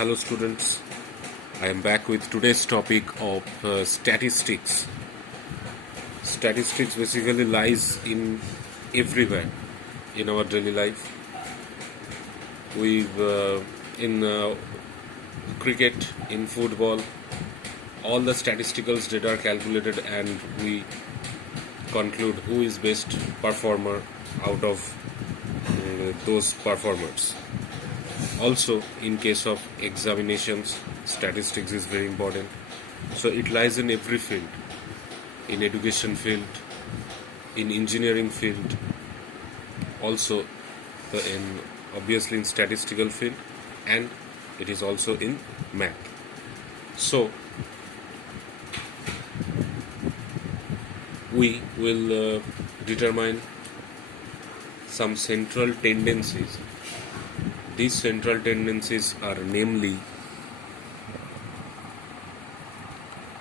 Hello students, I am back with today's topic of statistics. Statistics basically lies in everywhere in our daily life. In cricket, in football, all the statistical data are calculated and we conclude who is best performer out of those performers. Also, in case of examinations, statistics is very important. So it lies in every field, in education field, in engineering field, also obviously in statistical field, and it is also in math. So we will determine some central tendencies. These central tendencies are namely: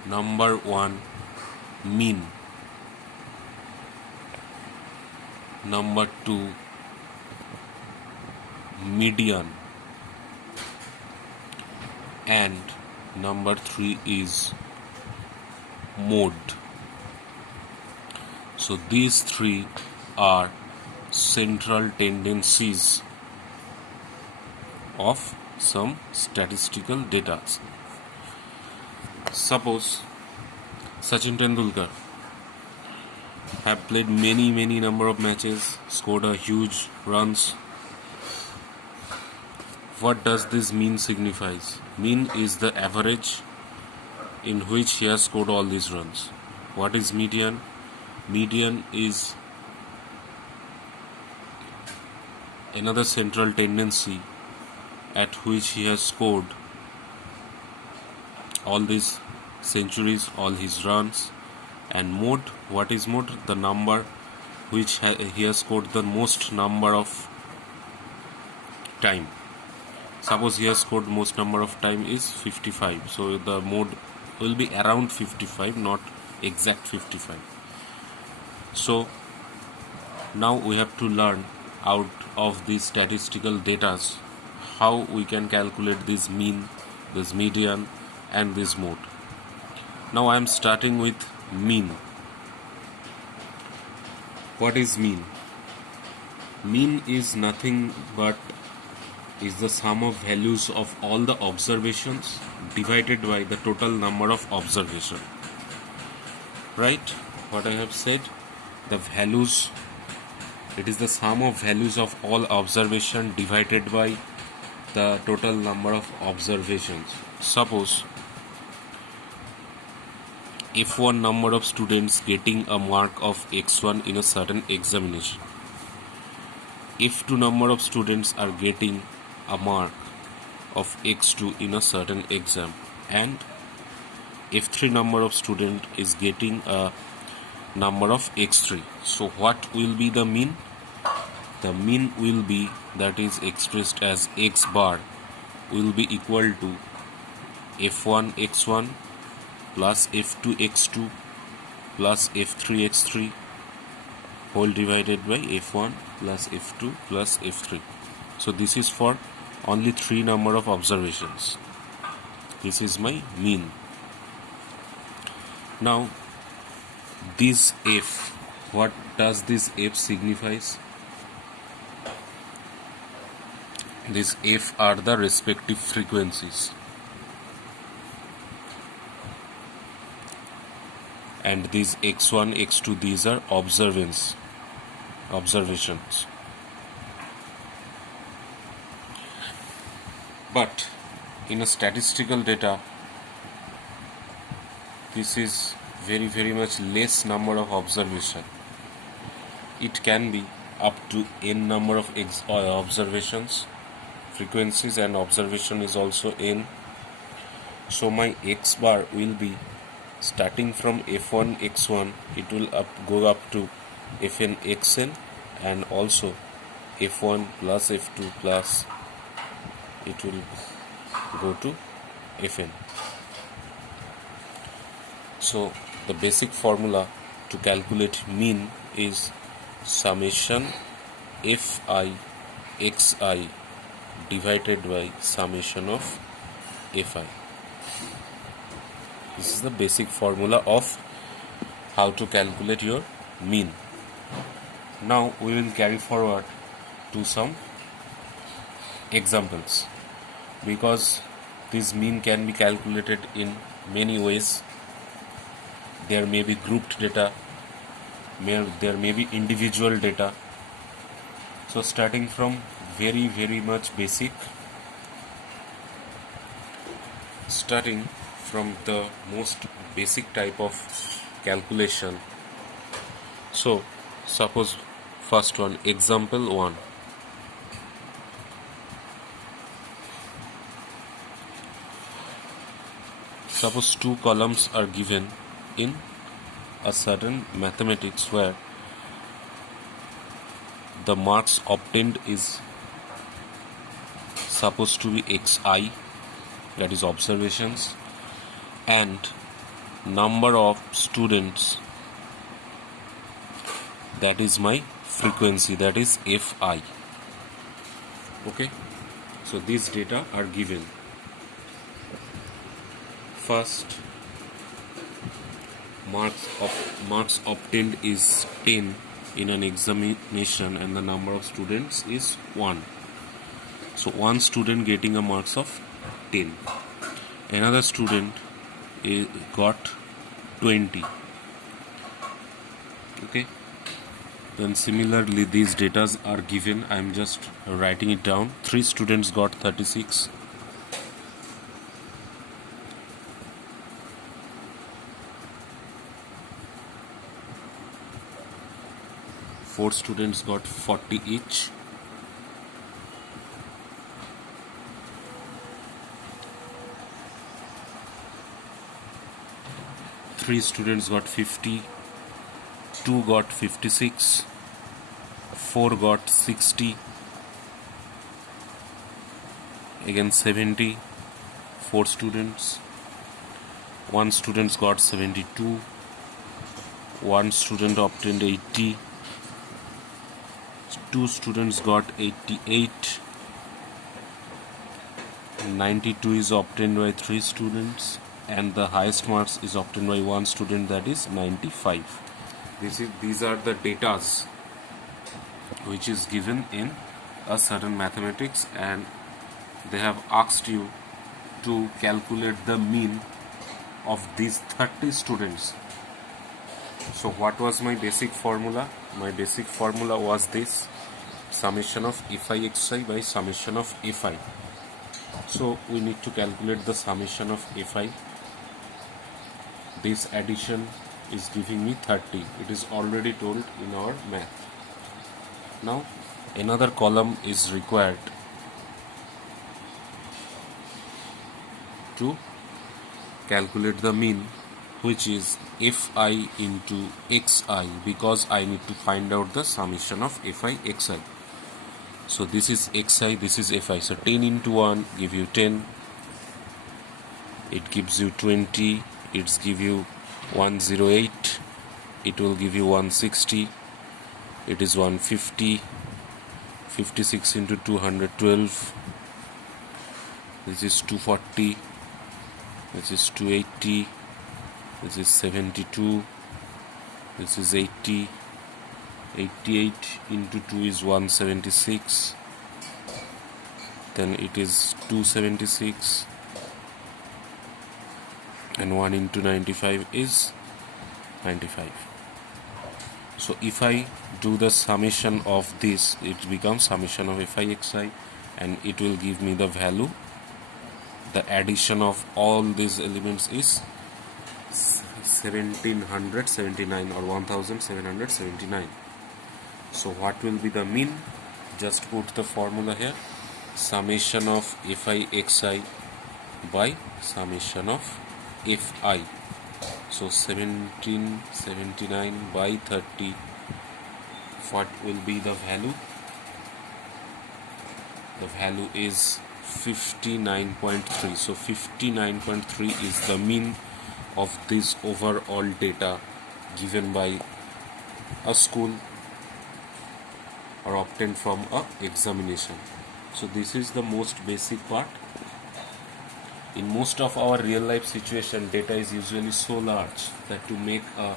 number 1, mean; number 2, median; and number 3 is mode. So these three are central tendencies of some statistical data. Suppose Sachin Tendulkar have played many number of matches, scored a huge runs. What does this mean signifies? Mean is the average in which he has scored all these runs. What is median? Median is another central tendency at which he has scored all these centuries, all his runs. And mode, what is mode? The number which he has scored the most number of time. Suppose he has scored most number of time is 55, so the mode will be around 55, not exact 55. So now we have to learn out of these statistical data how we can calculate this mean, this median, and this mode. Now I am starting with mean. What is mean? Mean is nothing but is the sum of values of all the observations divided by the total number of observations. Right? What I have said, the values, it is the sum of values of all observation divided by the total number of observations. Suppose if one number of students getting a mark of x1 in a certain examination, if two number of students are getting a mark of x2 in a certain exam, and if three number of student is getting a number of x3, so what will be the mean? The mean will be, that is expressed as x bar, will be equal to f1 x1 plus f2 x2 plus f3 x3 whole divided by f1 plus f2 plus f3. So this is for only three number of observations. This is my mean. Now this f, what does this f signifies? These f are the respective frequencies, and these x1, x2, these are observations. But in a statistical data, this is very much less number of observation. It can be up to n number of observations, frequencies, and observation is also n. So my x bar will be starting from f1 x1, it will go up to fn xn, and also f1 plus f2 plus it will go to fn. So the basic formula to calculate mean is summation fi xi divided by summation of Fi. This is the basic formula of how to calculate your mean. Now we will carry forward to some examples, because this mean can be calculated in many ways. There may be grouped data, there may be individual data. So starting from very much basic, starting from the most basic type of calculation. So suppose first one, example 1. Suppose two columns are given in a certain mathematics where the marks obtained is supposed to be xi, that is observations, and number of students, that is my frequency, that is fi. Okay, so these data are given. First, marks obtained is 10 in an examination and the number of students is 1. So one student getting a marks of 10. Another student got 20. Okay. Then similarly these data are given. I am just writing it down. 3 students got 36. 4 students got 40 each. 3 students got 50. 2 got 56. 4 got 60. Again 70. 4 students. 1 student got 72. 1 student obtained 80. 2 students got 88. 92 is obtained by 3 students, and the highest marks is obtained by 1 student, that is 95. These are the datas which is given in a certain mathematics, and they have asked you to calculate the mean of these 30 students. So what was my basic formula? My basic formula was this: summation of fi xi by summation of fi. So we need to calculate the summation of fi. This addition is giving me 30. It is already told in our math. Now another column is required to calculate the mean, which is fi into xi, because I need to find out the summation of fi xi. So this is xi, this is fi. So 10 into 1 give you 10. It gives you 20. It's give you 108. It will give you 160. It is 150. 56 into 212. This is 240. This is 280. This is 72. This is 80. 88 into 2 is 176. Then it is 276. And 1 into 95 is 95. So if I do the summation of this, it becomes summation of fi xi, and it will give me the value. The addition of all these elements is 1779 or 1779. So what will be the mean? Just put the formula here: summation of fi xi by summation of fi. So 1779 by 30. What will be the value? The value is 59.3. So 59.3 is the mean of this overall data given by a school or obtained from a examination. So this is the most basic part. In most of our real life situation, data is usually so large that to make a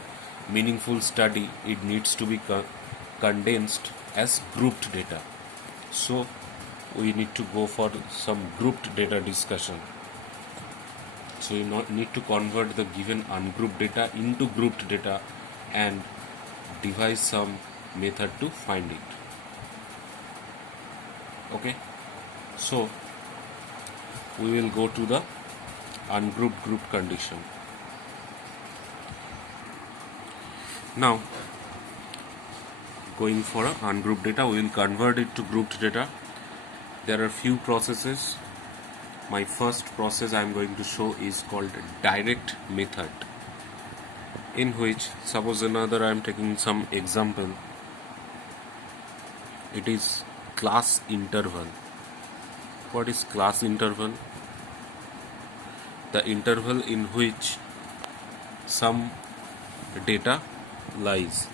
meaningful study, it needs to be condensed as grouped data. So we need to go for some grouped data discussion. So you need to convert the given ungrouped data into grouped data and devise some method to find it. Okay, so we will go to the ungrouped group condition. Now, going for a ungrouped data, we will convert it to grouped data. There are few processes. My first process I am going to show is called direct method, in which, suppose another I am taking some example. It is class interval. What is class interval? The interval in which some data lies.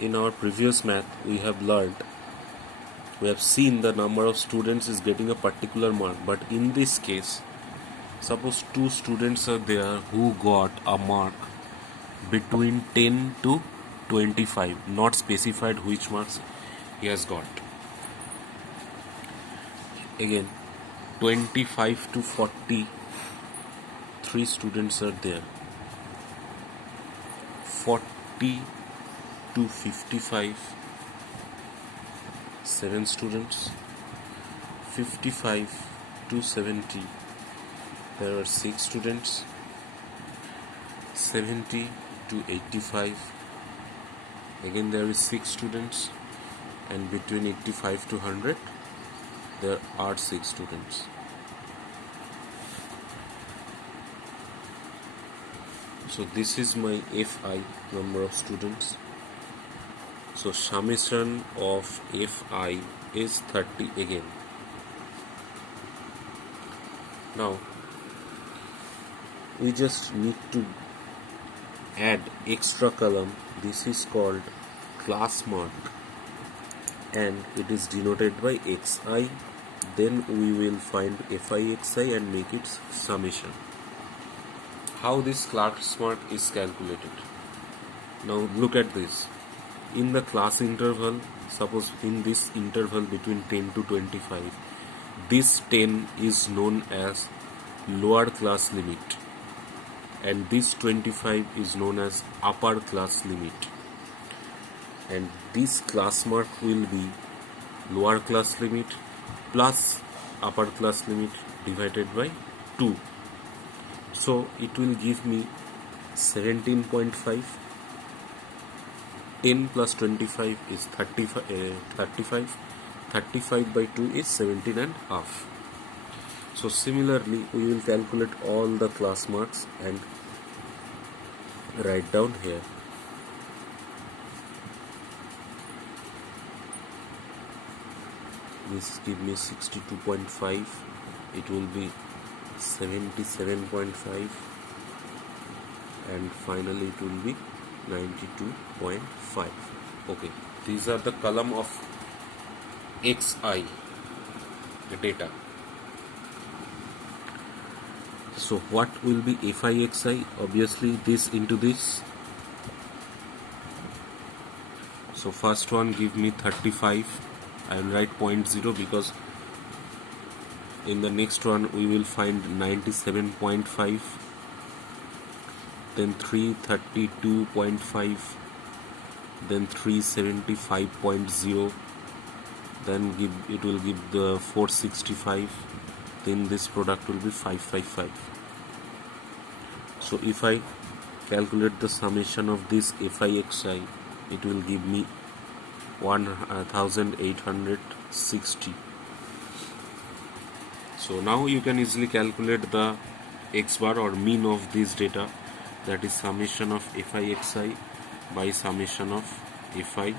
In our previous math, we have seen the number of students is getting a particular mark, but in this case, suppose 2 students are there who got a mark between 10 to 25, not specified which marks he has got. Again, 25 to 40, 3 students are there. 40 to 55, 7 students. 55 to 70, there are 6 students. 70 to 85, again there is 6 students. And between 85 to 100, there are 6 students. So this is my Fi, number of students. So summation of Fi is 30 again. Now we just need to add extra column. This is called class mark and it is denoted by xi. Then we will find Fixi and make its summation. How this class mark is calculated? Now look at this. In the class interval, suppose in this interval between 10 to 25, this 10 is known as lower class limit and this 25 is known as upper class limit, and this class mark will be lower class limit plus upper class limit divided by 2. So it will give me 17.5. 10 plus 25 is 35. 35 by 2 is 17 and half. So similarly, we will calculate all the class marks and write down here. This give me 62.5. It will be 77.5 and finally it will be 92.5. Okay, these are the column of xi, the data. So what will be Fixi? Obviously this into this. So first one give me 35. I will write 0.0 because in the next one we will find 97.5, then 332.5, then 375.0, then it will give the 465, then this product will be 555. So if I calculate the summation of this Fixi, it will give me 1860. So now you can easily calculate the x bar or mean of this data, that is summation of Fixi by summation of Fi,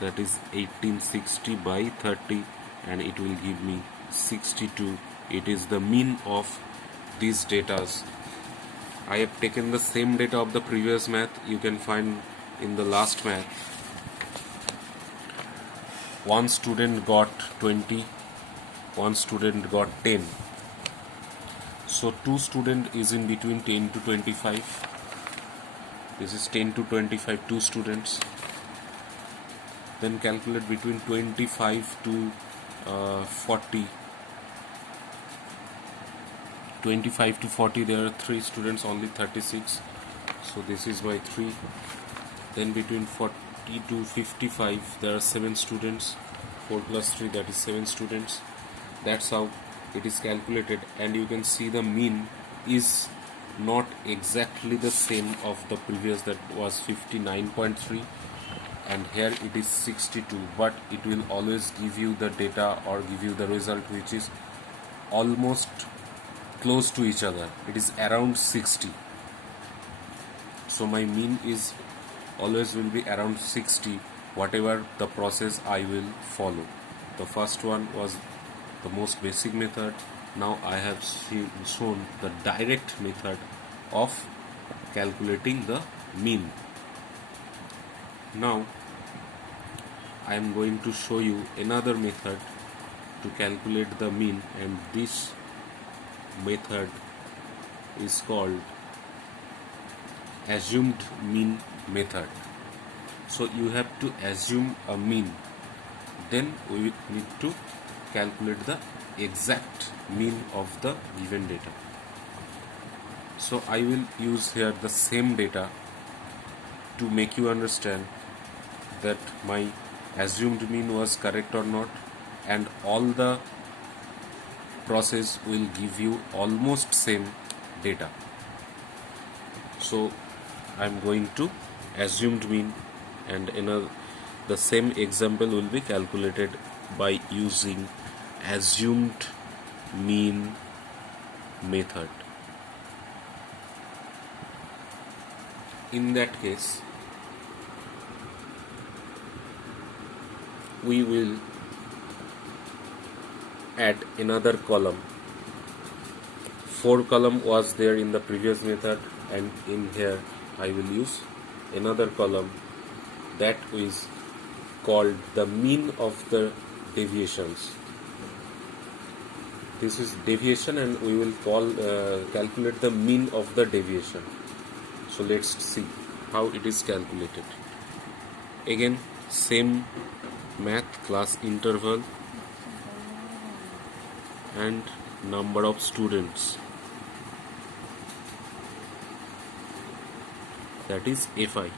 that is 1860 by 30, and it will give me 62. It is the mean of these datas. I have taken the same data of the previous math. You can find in the last math. One student got 20, one student got 10. So 2 student is in between 10 to 25. This is 10 to 25, 2 students. Then calculate between 25 to 40. 25 to 40 there are 3 students, only 36. So this is by 3. Then between 40 to 55 there are 7 students. 4 plus 3, that is 7 students. That's how it is calculated, and you can see the mean is not exactly the same of the previous, that was 59.3, and here it is 62, but it will always give you the data or give you the result which is almost close to each other. It is around 60. So my mean is always will be around 60, whatever the process I will follow. The first one was the most basic method. Now I have shown the direct method of calculating the mean. Now I am going to show you another method to calculate the mean, and this method is called assumed mean method. So you have to assume a mean, then we will need to calculate the exact mean of the given data. So I will use here the same data to make you understand that my assumed mean was correct or not, and all the process will give you almost same data. So I am going to assumed mean, and the same example will be calculated by using assumed mean method. In that case, we will add another column. 4 column was there in the previous method, and in here I will use another column that is called the mean of the deviations. This is deviation, and we will calculate the mean of the deviation. So let's see how it is calculated. Again, same math, class interval and number of students, that is Fi.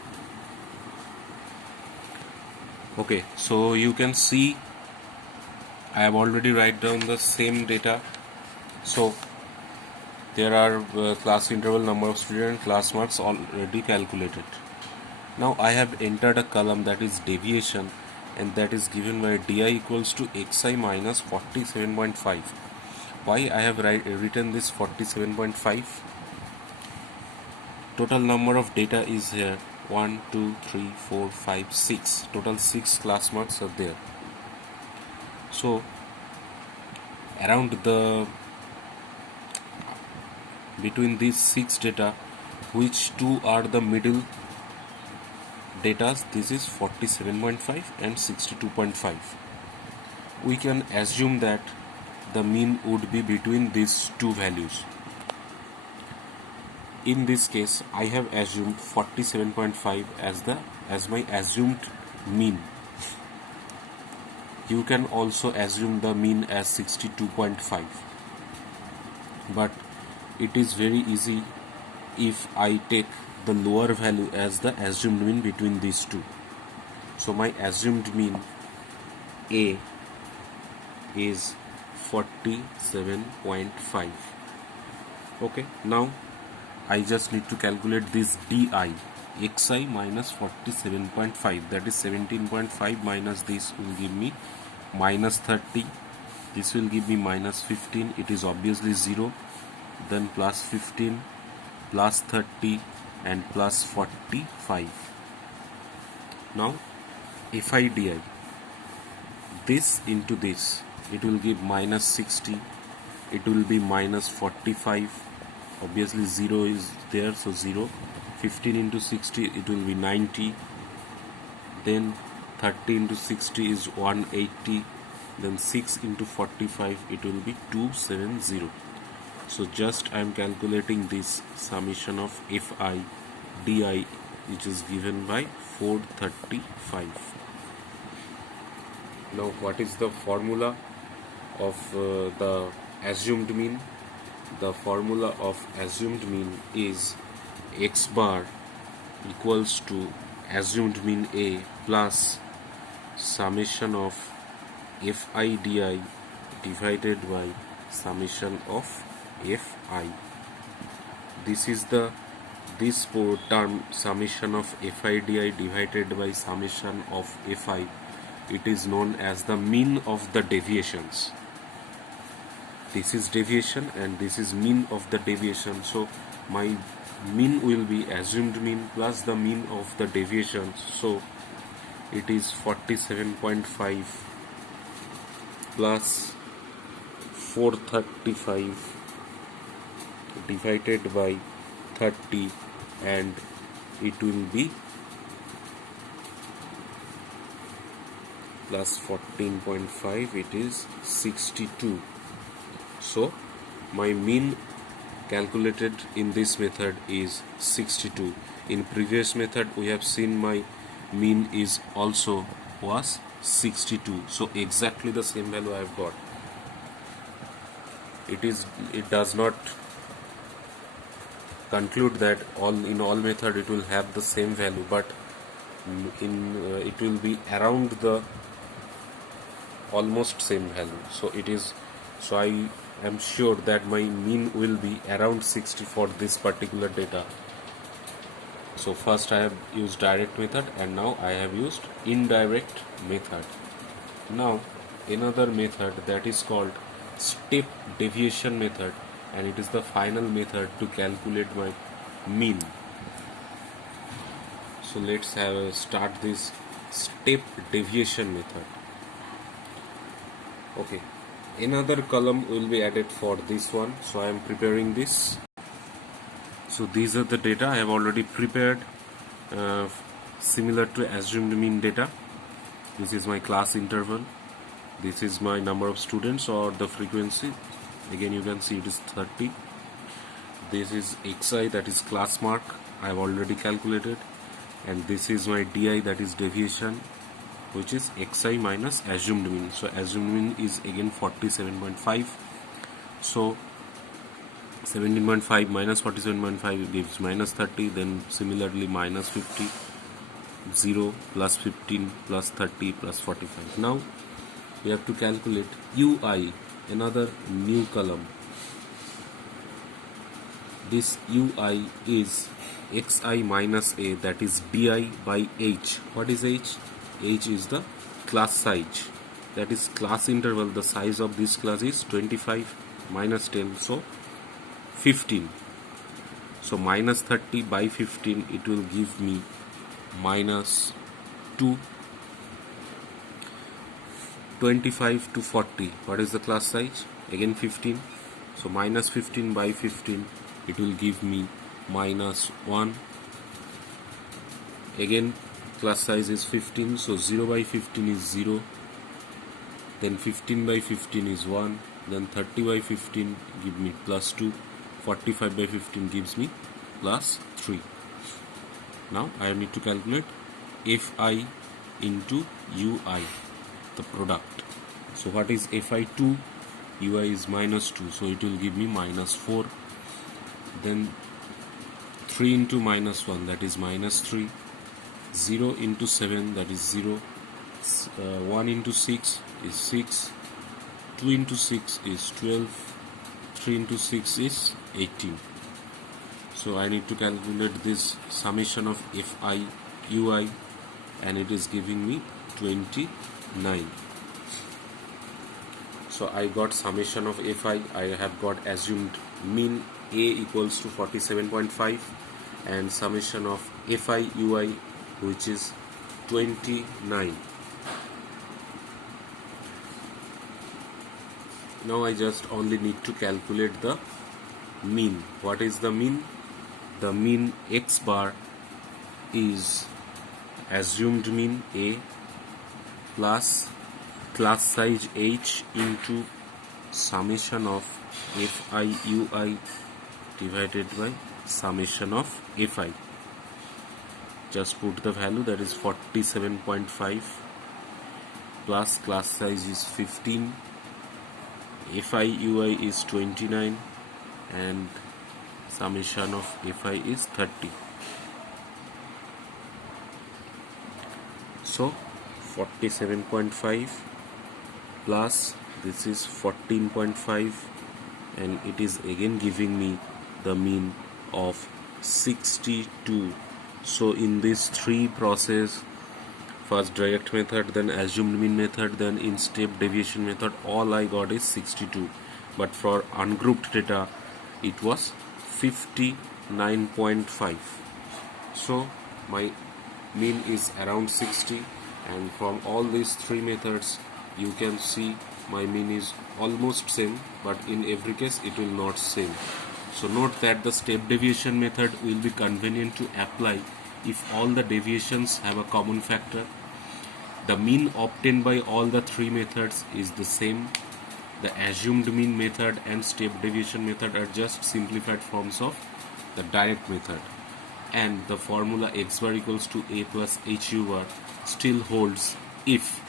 Okay, so you can see I have already write down the same data. So there are class interval, number of students, class marks already calculated. Now I have entered a column that is deviation, and that is given by di equals to xi minus 47.5. Why I have written this 47.5? Total number of data is here 1, 2, 3, 4, 5, 6. Total 6 class marks are there. So around between these 6 data, which two are the middle data? This is 47.5 and 62.5. We can assume that the mean would be between these two values. In this case, I have assumed 47.5 as my assumed mean. You can also assume the mean as 62.5, but it is very easy if I take the lower value as the assumed mean between these two. So my assumed mean A is 47.5. Okay, now I just need to calculate this di xi minus 47.5, that is 17.5 minus this will give me minus 30. This will give me minus 15. It is obviously 0. Then plus 15, plus 30 and plus 45. Now if I di this into this, it will give minus 60. It will be minus 45. Obviously 0 is there, so 0. 15 into 60, it will be 90. Then 30 into 60 is 180. then 6 into 45, it will be 270. So just I am calculating this summation of Fi di, which is given by 435. Now what is the formula of the assumed mean? The formula of assumed mean is x bar equals to assumed mean A plus summation of Fi di divided by summation of Fi. This is this term summation of Fi di divided by summation of Fi. It is known as the mean of the deviations. This is deviation and this is mean of the deviation. So my mean will be assumed mean plus the mean of the deviations. So it is 47.5 plus 435 divided by 30, and it will be plus 14.5, it is 62. So my mean calculated in this method is 62. In previous method we have seen my mean is also was 62. So exactly the same value I have got. It does not conclude that in all method it will have the same value, but it will be around the almost same value. So I am sure that my mean will be around 60 for this particular data. So first I have used direct method and now I have used indirect method. Now another method that is called step deviation method, and it is the final method to calculate my mean. So let's start this step deviation method. Okay, another column will be added for this one, so I am preparing this. So these are the data I have already prepared, similar to assumed mean data. This is my class interval, this is my number of students or the frequency. Again you can see it is 30. This is xi, that is class mark, I have already calculated, and this is my di, that is deviation, which is xi minus assumed mean. So assumed mean is again 47.5. So 17.5 minus 47.5 gives minus 30. Then similarly minus 50, 0 plus 15 plus 30 plus 45. Now we have to calculate ui, another new column. This ui is xi minus a, that is di by h. What is h? H is the class size, that is class interval. The size of this class is 25 minus 10, so 15. So minus 30 by 15, it will give me minus 2. 25 to 40, what is the class size? Again 15. So minus 15 by 15, it will give me minus 1. Again class size is 15, so 0 by 15 is 0, then 15 by 15 is 1, then 30 by 15 give me plus 2, 45 by 15 gives me plus 3. Now I need to calculate Fi into Ui, the product. So what is Fi2? Ui is minus 2, so it will give me minus 4. Then 3 into minus 1, that is minus 3. 0 into 7, that is 0. 1 into 6 is 6. 2 into 6 is 12. 3 into 6 is 18. So I need to calculate this summation of Fi Ui, and it is giving me 29. So I got summation of Fi. I have got assumed mean A equals to 47.5 and summation of Fi Ui, which is 29. Now I just only need to calculate the mean. What is the mean? The mean x bar is assumed mean A plus class size h into summation of fi ui divided by summation of fi. Just put the value, that is 47.5 plus class size is 15, fi ui is 29, and summation of fi is 30. So 47.5 plus this is 14.5, and it is again giving me the mean of 62. So in this three process, first direct method, then assumed mean method, then in step deviation method, all I got is 62, but for ungrouped data it was 59.5. so my mean is around 60, and from all these three methods you can see my mean is almost same, but in every case it will not same. So note that the step deviation method will be convenient to apply if all the deviations have a common factor. The mean obtained by all the three methods is the same. The assumed mean method and step deviation method are just simplified forms of the direct method, and the formula x bar equals to a plus h u bar still holds if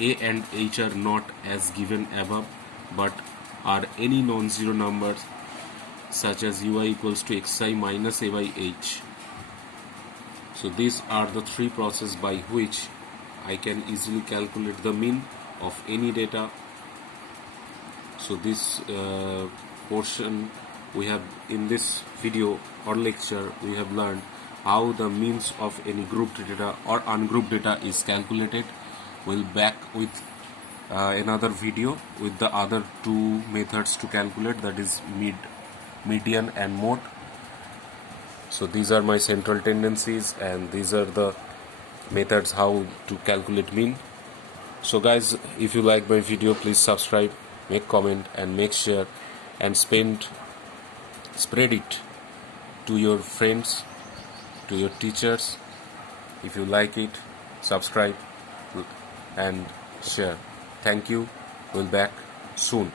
a and h are not as given above but are any non-zero numbers, such as ui equals to xi minus a by h. So these are the three processes by which I can easily calculate the mean of any data. So this portion we have in this video or lecture, we have learned how the means of any grouped data or ungrouped data is calculated. We'll back with another video with the other two methods to calculate, that is median and mode. So these are my central tendencies, and these are the methods how to calculate mean. So guys, if you like my video, please subscribe, make comment, and make share, and spread it to your friends, to your teachers. If you like it, subscribe and share. Thank you. We'll back soon.